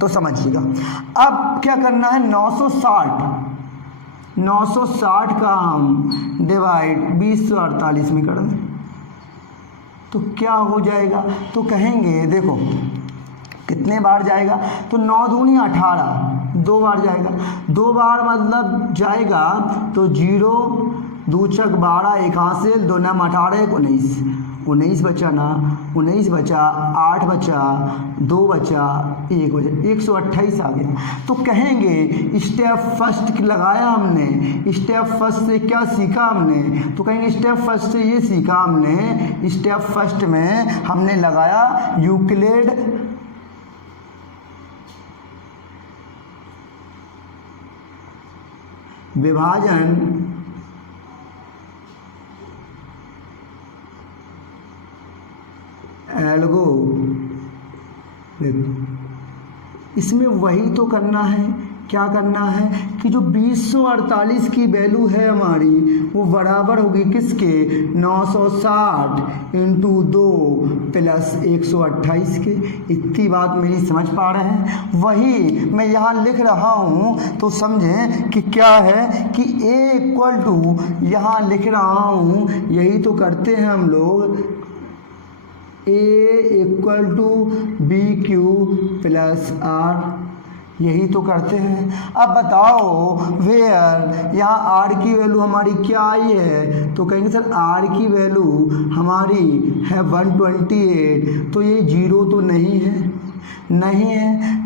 तो समझिएगा। अब क्या करना है, 960 का हम डिवाइड 2048 में कर दें तो क्या हो जाएगा, तो कहेंगे देखो कितने बार जाएगा, तो 9 दूनी 18 2 बार जाएगा, 2 बार मतलब जाएगा तो 0 2 छक 12 1 हासिल 2 9 18 19 19 बचा ना, 19 बचा, 8 बचा, 2 बचा, 1 बचा, 128 आ गया। तो कहेंगे स्टेप फर्स्ट लगाया हमने, स्टेप फर्स्ट से क्या सीखा हमने, तो कहेंगे स्टेप फर्स्ट से ये सीखा हमने, स्टेप फर्स्ट में हमने लगाया यूक्लिड विभाजन एल्गो, इसमें वही तो करना है, क्या करना है कि जो 2048 की वैल्यू है हमारी वो बराबर होगी किसके, 960 इंटू 2 प्लस 128 के। इतनी बात मेरी समझ पा रहे हैं। वही मैं यहाँ लिख रहा हूँ तो समझें कि क्या है कि A इक्वल टू यहाँ लिख रहा हूँ, यही तो करते हैं हम लोग, A equal to B Q plus r, यही तो करते हैं। अब बताओ वेयर यहाँ आर की वैल्यू हमारी क्या आई है, तो कहेंगे सर आर की वैल्यू हमारी है 128, तो ये 0 तो नहीं है,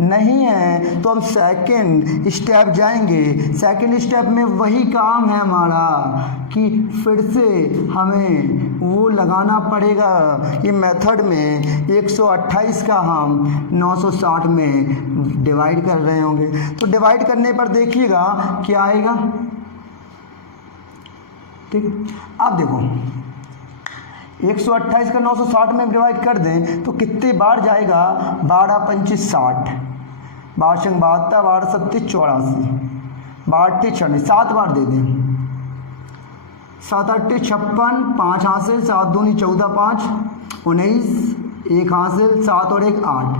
नहीं है तो हम सेकंड स्टेप जाएंगे। सेकंड स्टेप में वही काम है हमारा कि फिर से हमें वो लगाना पड़ेगा, ये मेथड में 128 का हम 960 में डिवाइड कर रहे होंगे, तो डिवाइड करने पर देखिएगा क्या आएगा। ठीक, अब देखो 128 का 960 में डिवाइड कर दें तो कितने बार जाएगा, 12 25 60, 12 संग 72, 12 सत्ती 84, 12 96, 7 बार दे दें, 7 8 56, 5 हासिल, 7 दूनी 14, 5 19, 1 हासिल, 7 और 1 8,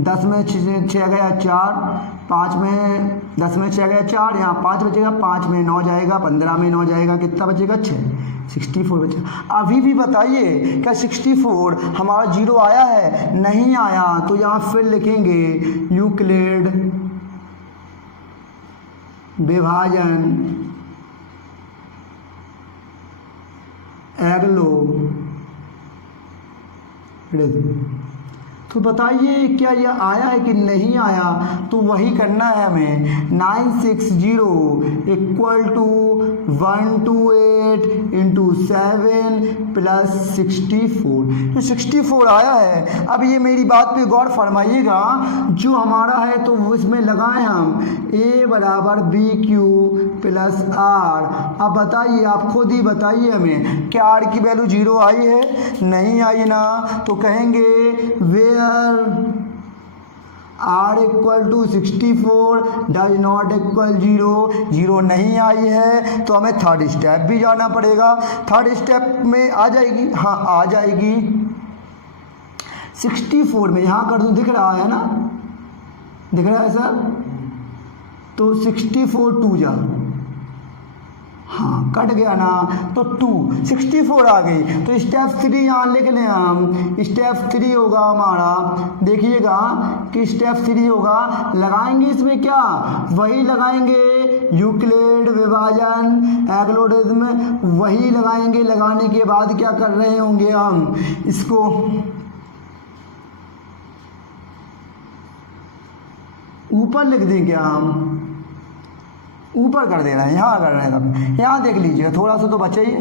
10 में 6 गया 4, 5 में 10 में 6 गया 4, यहाँ 5 बचेगा, 5 में 9 जाएगा, 15 में 9 जाएगा, कितना बचेगा 6, 64 बचा। अभी भी बताइए क्या 64 हमारा 0 आया है, नहीं आया, तो यहाँ फिर लिखेंगे यूक्लिड विभाजन एग्लो। तो बताइए क्या यह आया है कि नहीं आया, तो वही करना है हमें। 960 इक्वल टू 128 इंटू 7 प्लस 64, तो 64 आया है। अब ये मेरी बात पे गौर फरमाइएगा, जो हमारा है तो इसमें लगाए हम A बराबर बी क्यू प्लस आर। अब बताइए, आप खुद ही बताइए हमें, क्या आर की वैल्यू 0 आई है, नहीं आई ना, तो कहेंगे where r equal to 64 does not equal 0, 0 नहीं आई है, तो हमें थर्ड स्टेप भी जाना पड़ेगा। थर्ड स्टेप में आ जाएगी, हाँ आ जाएगी। 64 में यहाँ कर दूँ, दिख रहा है ना, दिख रहा है सर, तो 64 2 जा, हाँ कट गया ना, तो 2 64 आ गई। तो स्टेप 3 यहाँ लिख लें हम, स्टेप 3 होगा हमारा, देखिएगा कि स्टेप 3 होगा, लगाएंगे इसमें क्या, वही लगाएंगे यूक्लिड विभाजन एल्गोरिथ्म, वही लगाएंगे। लगाने के बाद क्या कर रहे होंगे हम, इसको ऊपर लिख दें, क्या हम ऊपर कर दे रहे हैं, यहाँ कर रहे हैं, यहाँ देख लीजिए थोड़ा सा तो बचा ही।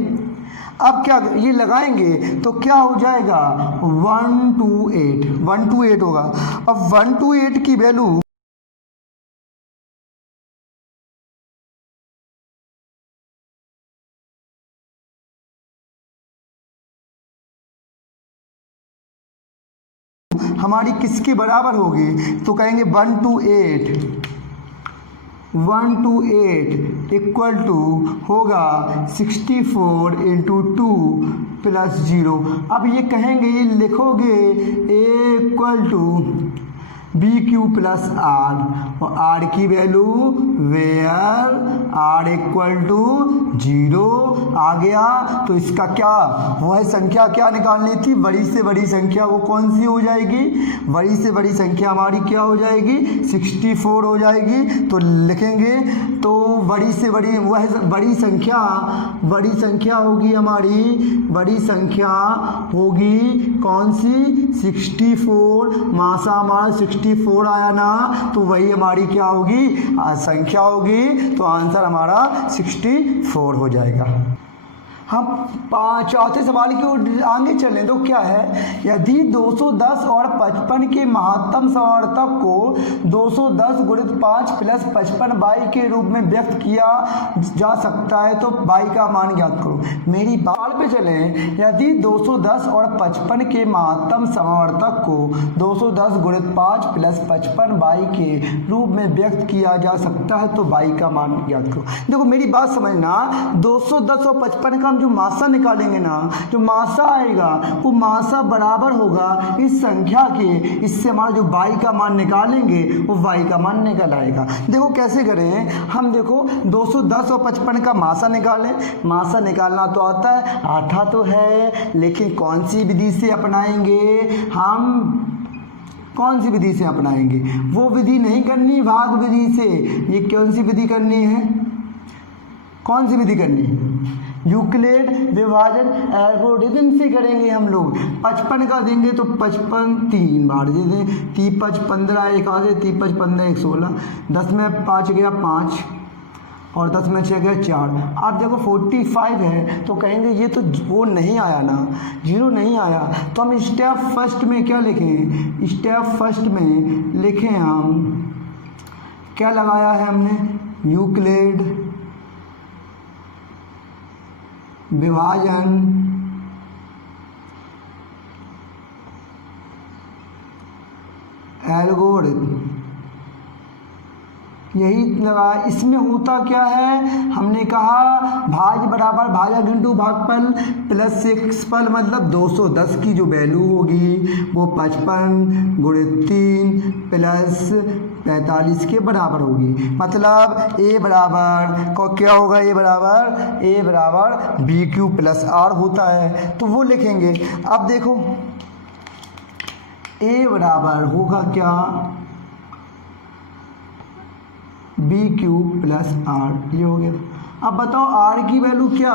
अब क्या ये लगाएंगे तो क्या हो जाएगा, 128 होगा। अब 128 की वैल्यू हमारी किसके बराबर होगी, तो कहेंगे 128 इक्वल टू होगा 64 इंटू 2 प्लस 0। अब ये कहेंगे, ये लिखोगे A equal to B Q plus r, और आर की value where r equal to 0 आ गया। तो इसका क्या, वह संख्या क्या निकालनी थी, बड़ी से बड़ी संख्या, वो कौन सी हो जाएगी, बड़ी से बड़ी संख्या हमारी क्या हो जाएगी, 64 हो जाएगी। तो लिखेंगे, तो बड़ी से बड़ी वह बड़ी संख्या होगी हमारी, बड़ी संख्या होगी कौन सी, 64। मासा हमारा 64 आया ना, तो वही हमारी क्या होगी, संख्या होगी। तो आंसर हमारा 64 हो जाएगा। हम चौथे सवाल की ओर आगे चलें तो क्या है, यदि 210 और 55 के महत्तम समावर्तक को 210 गुणित 5 प्लस 55 बाई के रूप में व्यक्त किया जा सकता है तो बाई का मान ज्ञात करो। मेरी बात पे चलें, यदि 210 और 55 के महत्तम समावर्तक को 210 गुणित 5 प्लस 55 बाई के रूप में व्यक्त किया जा सकता है तो बाई का मान ज्ञात करो। देखो मेरी बात समझना, 210 और 55 का जो मासा निकालेंगे ना, जो मासा आएगा वो मासा बराबर होगा इस संख्या के, इससे हमारा जो बाई का मान निकालेंगे वो बाई का मान निकल आएगा। देखो कैसे करें हम, देखो 210 और 55 का मासा निकालें। मासा निकालना तो आता तो है, लेकिन कौन सी विधि से अपनाएंगे हम, कौन सी विधि से अपनाएंगे, वो विधि नहीं करनी भाग विधि से। ये कौन सी विधि करनी है, कौन सी विधि करनी है, यूक्लिड विभाजन एल्गोरिथम से करेंगे हम लोग। 55 का देंगे तो 55 3 बार दे दें, 3 5 15 एक आगे, 3 5 15 1 16, 10 में 5 गया 5 और 10 में 6 गया 4। आप देखो 45 है तो कहेंगे ये तो वो नहीं आया ना, 0 नहीं आया। तो हम स्टेप फर्स्ट में क्या लिखें, स्टेप फर्स्ट में लिखें हम क्या लगाया है हमने, यूक्लिड विभाजन एल्गोरिथम, यही लगा। इसमें होता क्या है, हमने कहा भाज बराबर भाजक इंटू भागफल प्लस 6 मतलब 210 की जो वैल्यू होगी वो 55 गुणित 3 प्लस 45 के बराबर होगी। मतलब ए बराबर को क्या होगा, ए बराबर बी क्यू प्लस आर होता है, तो वो लिखेंगे। अब देखो ए बराबर होगा क्या, बी क्यू प्लस आर, ये हो गया। अब बताओ आर की वैल्यू क्या,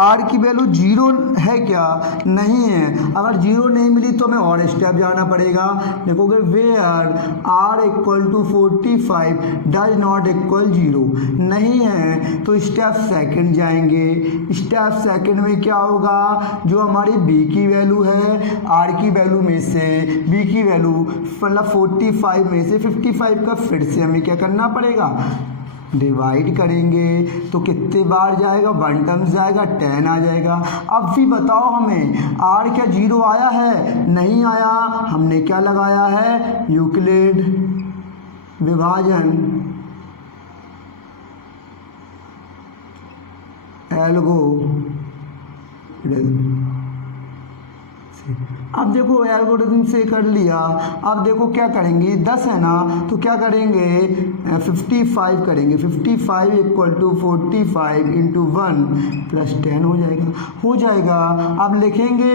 आर की वैल्यू 0 है क्या, नहीं है। अगर 0 नहीं मिली तो हमें और स्टेप जाना पड़ेगा। देखोगे where r equal to 45 does not equal 0, नहीं है तो स्टेप सेकंड जाएंगे। स्टेप सेकंड में क्या होगा, जो हमारी बी की वैल्यू है, आर की वैल्यू में से बी की वैल्यू मतलब 45 में से 55 का फिर से हमें क्या करना पड़ेगा, डिवाइड करेंगे। तो कितने बार जाएगा, 1 टर्म्स जाएगा, 10 आ जाएगा। अब भी बताओ हमें आर क्या 0 आया है, नहीं आया। हमने क्या लगाया है, यूक्लिड विभाजन एल्गोरिथम। अब देखो एल्गोरिथम से कर लिया। अब देखो क्या करेंगे, 10 है ना तो क्या करेंगे 55 करेंगे। 55 इक्वल टू 45 इंटू 1 प्लस 10 हो जाएगा। अब लिखेंगे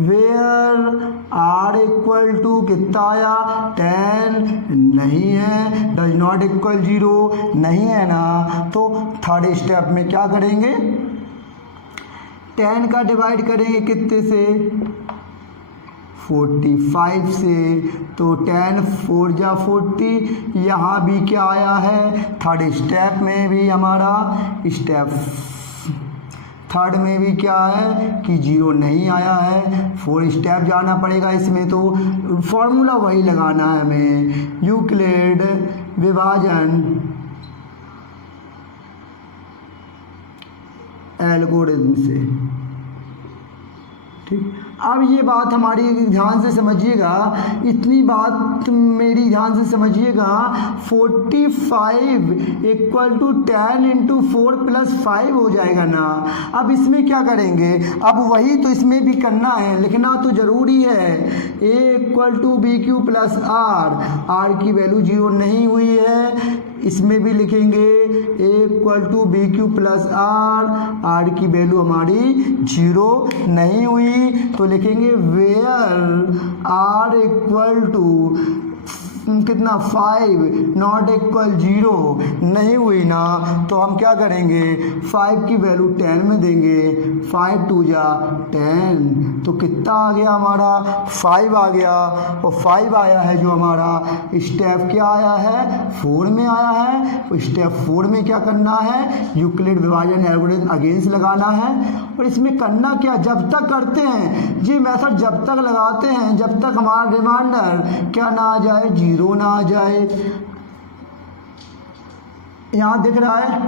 वेयर आर इक्वल टू कितना आया 10, नहीं है। डज नॉट इक्वल 0, नहीं है ना। तो थर्ड स्टेप में क्या करेंगे, 10 का डिवाइड करेंगे कितने से, 45 से। तो 10 4 जा 40, यहाँ भी क्या आया है, थर्ड स्टेप में भी हमारा स्टेप थर्ड में भी क्या है कि 0 नहीं आया है। 4 स्टेप जाना पड़ेगा इसमें, तो फॉर्मूला वही लगाना है हमें, यूक्लिड विभाजन एल्गोरिथम से। ठीक। अब ये बात हमारी ध्यान से समझिएगा, इतनी बात मेरी ध्यान से समझिएगा। 45 इक्वल टू 10 इंटू 4 प्लस 5 हो जाएगा ना। अब इसमें क्या करेंगे, अब वही तो इसमें भी करना है, लिखना तो ज़रूरी है। a equal to B Q plus r की वैल्यू 0 नहीं हुई है, इसमें भी लिखेंगे a equal to B Q plus r की वैल्यू हमारी 0 नहीं हुई, तो लिखेंगे वेयर आर इक्वल टू कितना 5 नॉट इक्वल 0 नहीं हुई ना, तो हम क्या करेंगे 5 की वैल्यू 10 में देंगे, 5 2 जा 10, तो कितना आ गया हमारा 5 आ गया। और 5 आया है जो हमारा स्टेप क्या आया है 4 में आया है। तो स्टेप 4 में क्या करना है, यूक्लिड विभाजन एल्गोरिथम अगेंस्ट लगाना है। और इसमें करना क्या, जब तक करते हैं ये मेथड जब तक लगाते हैं जब तक हमारा रिमाइंडर क्या ना आ जाए 0 ना आ जाए। यहाँ दिख रहा है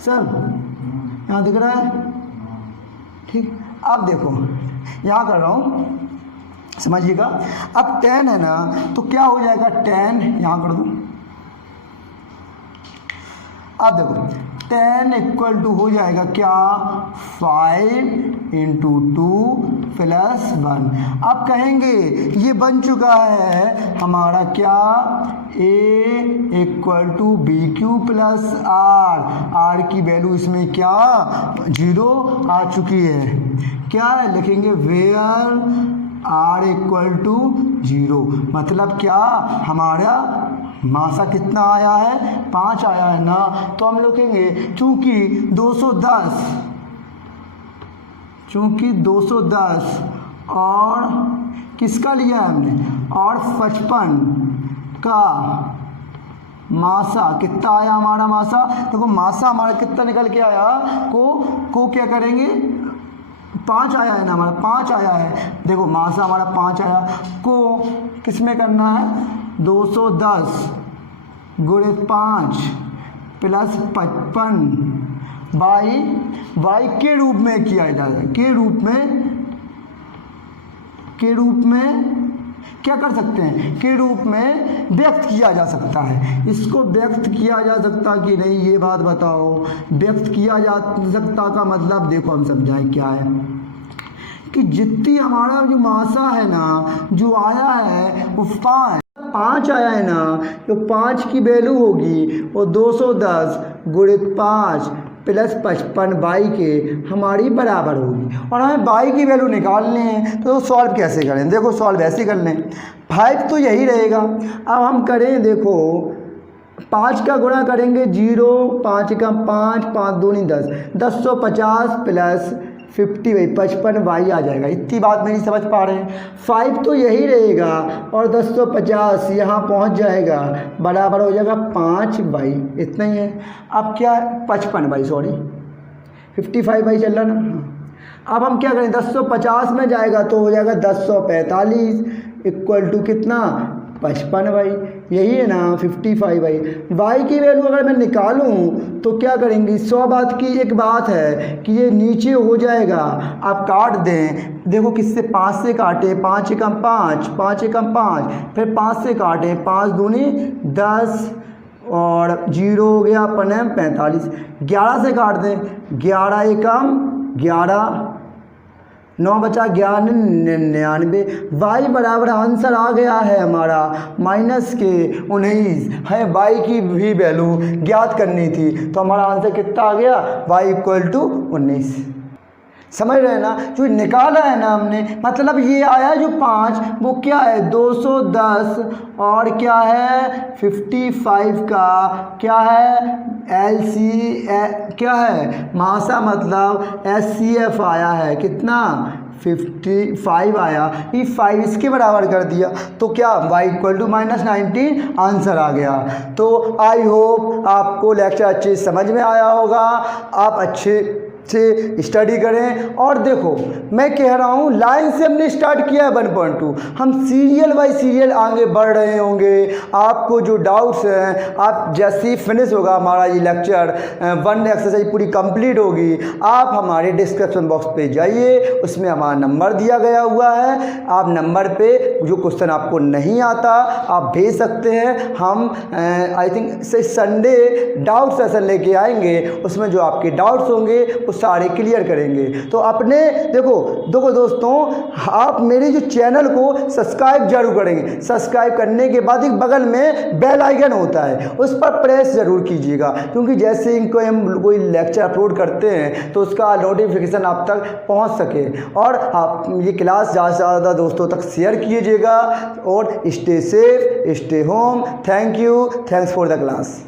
सर, यहाँ दिख रहा है ठीक। अब देखो यहाँ कर रहा हूँ, समझिएगा। अब 10 है ना, तो क्या हो जाएगा 10 यहाँ कर दो। अब देखो 10 इक्वल टू हो जाएगा क्या 5 इंटू 2 प्लस 1। अब कहेंगे ये बन चुका है हमारा क्या a equal to B Q plus r की वैल्यू इसमें क्या 0 आ चुकी है। क्या है लिखेंगे वेयर आर इक्वल टू 0, मतलब क्या हमारा मासा कितना आया है 5 आया है ना। तो हम लिखेंगे चूँकि 210 और किसका लिया है हमने और 55 का मासा कितना आया हमारा मासा। देखो मासा हमारा कितना निकल के आया, को क्या करेंगे 5 आया है ना हमारा, 5 आया है। देखो मासा हमारा 5 आया, को किस में करना है 210 गुणे 5 प्लस 55 बाई के रूप में किया जाए। के रूप में क्या कर सकते हैं, के रूप में व्यक्त किया जा सकता है। इसको व्यक्त किया जा सकता कि नहीं ये बात बताओ। व्यक्त किया जा सकता का मतलब देखो हम समझाएं क्या है कि जितनी हमारा जो मासा है ना जो आया है वो 5 आया है ना, तो 5 की वैल्यू होगी वो 210 गुणे 5 प्लस 55 बाई के हमारी बराबर होगी। और हमें बाई की वैल्यू निकालनी है, तो सॉल्व कैसे करें, देखो सॉल्व ऐसे कर लें। 5 तो यही रहेगा। अब हम करें देखो 5 का गुणा करेंगे 0, 5 का 5, 5 दूनी 10, 1050 प्लस 50 बाई 55 बाई आ जाएगा। इतनी बात मेरी समझ पा रहे हैं। 5 तो यही रहेगा और 1050 यहाँ पहुँच जाएगा, बराबर हो जाएगा 5 बाई, इतना ही है। अब क्या 55 बाई 55 बाई चल रहा ना। अब हम क्या करें 1050 में जाएगा तो हो जाएगा 1045 इक्वल टू कितना 55 बाई, यही है ना 55 बाई। वाई की वैल्यू अगर मैं निकालूं तो क्या करेंगी 100 बात की एक बात है कि ये नीचे हो जाएगा। आप काट दें, देखो किससे 5 से काटे, 5 एकम 5, 5 एकम 5, फिर 5 से काटे, 5 दूनी 10 और 0 हो गया 45, 11 से काट दें, 11 एकम 11, 9 बचा 99, वाई बराबर आंसर आ गया है हमारा माइनस के 19 है। वाई की भी वैल्यू ज्ञात करनी थी, तो हमारा आंसर कितना आ गया वाई इक्वल टू 19। समझ रहे हैं ना, जो निकाला है ना हमने, मतलब ये आया जो 5 वो क्या है 210 और क्या है 55 का क्या है LC क्या है मासा, मतलब SCF आया है कितना 55 आया, ये 5 इसके बराबर कर दिया, तो क्या y इक्वल टू -19 आंसर आ गया। तो आई होप आपको लेक्चर अच्छे समझ में आया होगा, आप अच्छे से स्टडी करें। और देखो मैं कह रहा हूँ लाइन से हमने स्टार्ट किया है 1.2, हम सीरियल बाय सीरियल आगे बढ़ रहे होंगे। आपको जो डाउट्स हैं, आप जैसे ही फिनिश होगा हमारा ये लेक्चर 1 एक्सरसाइज पूरी कंप्लीट होगी, आप हमारे डिस्क्रिप्शन बॉक्स पे जाइए, उसमें हमारा नंबर दिया गया हुआ है। आप नंबर पे जो क्वेश्चन आपको नहीं आता आप भेज सकते हैं। हम आई थिंक से संडे डाउट सेशन लेके आएंगे, उसमें जो आपके डाउट्स होंगे वो सारे क्लियर करेंगे। तो अपने देखो दोस्तों, आप मेरे जो चैनल को सब्सक्राइब जरूर करेंगे। सब्सक्राइब करने के बाद एक बगल में बेल आइकन होता है, उस पर प्रेस जरूर कीजिएगा, क्योंकि जैसे इनको हम कोई लेक्चर अपलोड करते हैं तो उसका नोटिफिकेशन आप तक पहुंच सके। और आप ये क्लास ज़्यादा से ज़्यादा दोस्तों तक शेयर कीजिएगा। और stay safe, stay home. Thank you, thanks for the class.